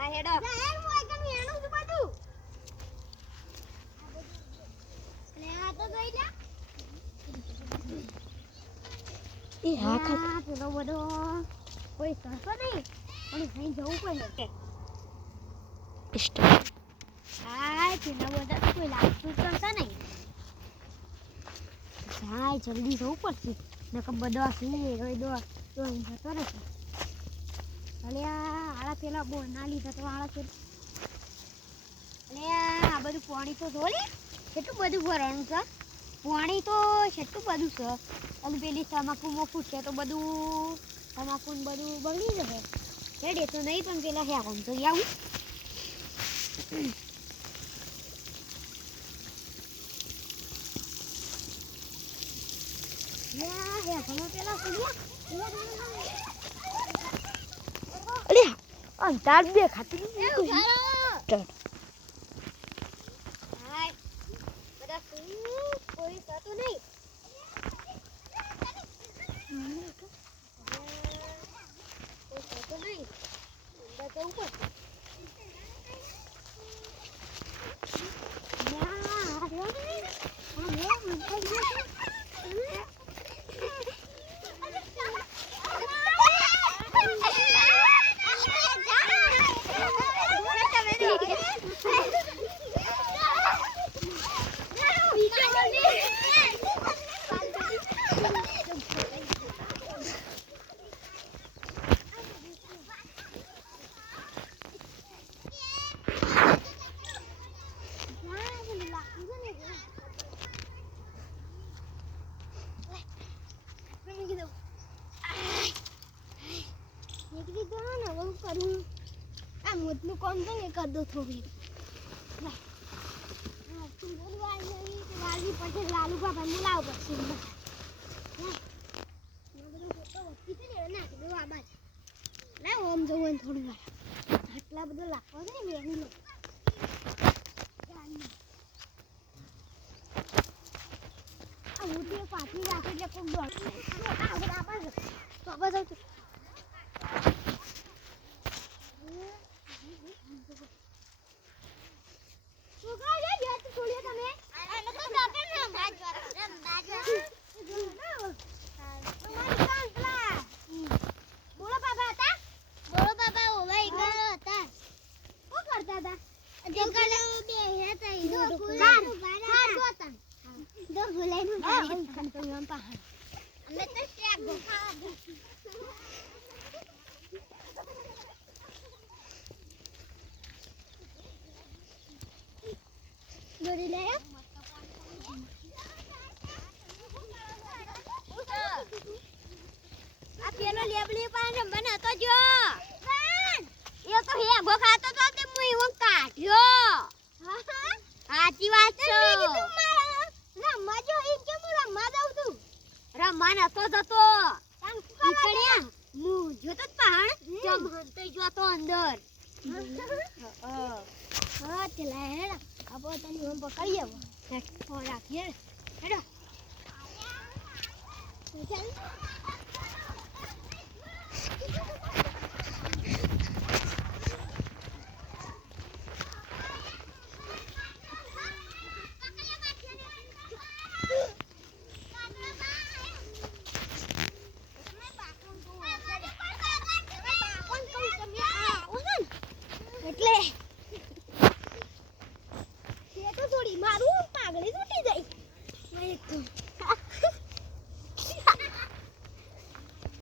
હા હેડો હું એકમ એનું જ બધું અને આ તો ગઈ જા એ હા ખા પેલો બધો કોઈ સરસો નહીં પણ અહીં જવું પડે સ્ટાર્ટ હા પેલો બધો કોઈ લાગતું કરતા નહીં જાય જલ્દી જવું પડશે નકર બધો સી રોઈ દો તો અહીં જતો રહેશે અલે આળા પેલા બો ના લીધા તો આળા છે અલે આ બધું પાણી તો જોલે કેટલું બધું ભરવાનું છે પાણી તો કેટલું બધું છે અને પેલી તમાકુ મોકું છે તો બધું તમાકુ ને બધું બગડી જશે હેડે તો નહીં પણ પેલા હે આમ તો આવું યા હે ઘણો પેલા સુનિયા અરે અંતાર બે ખાતી સ્ટાર્ટ કોઈ થતું નહીં કોઈ થતું નહીં અંદર જવું પડશે નીકળી ગયો ને હવે કરું આ મોટનું કામ તો નહીં કર દો થોડી વાલી પછી લાલુ બાબા ને લાવ પડશે ઓમ જવું થોડું વાર આટલા બધું લાગવા છે ને મેં આ મોટી પાછી રાખે એટલે ખૂબ દોડ બાબા જાઉં પેલો લેબલી પાને બનાતો જો એ તો હેગો ખાતો તો તે મુઈ હું કાઢ્યો સાચી વાત છે રમવા જો ઈ કે હું રમવા જાઉં છું રમવા નતો જતો નીકળ્યા હું જોતો જ પહાડ જમ હંતો જોતો અંદર હા ચલા હેડા આપો તને હું પકડી આવો ફોન રાખીએ હેડો ચાલ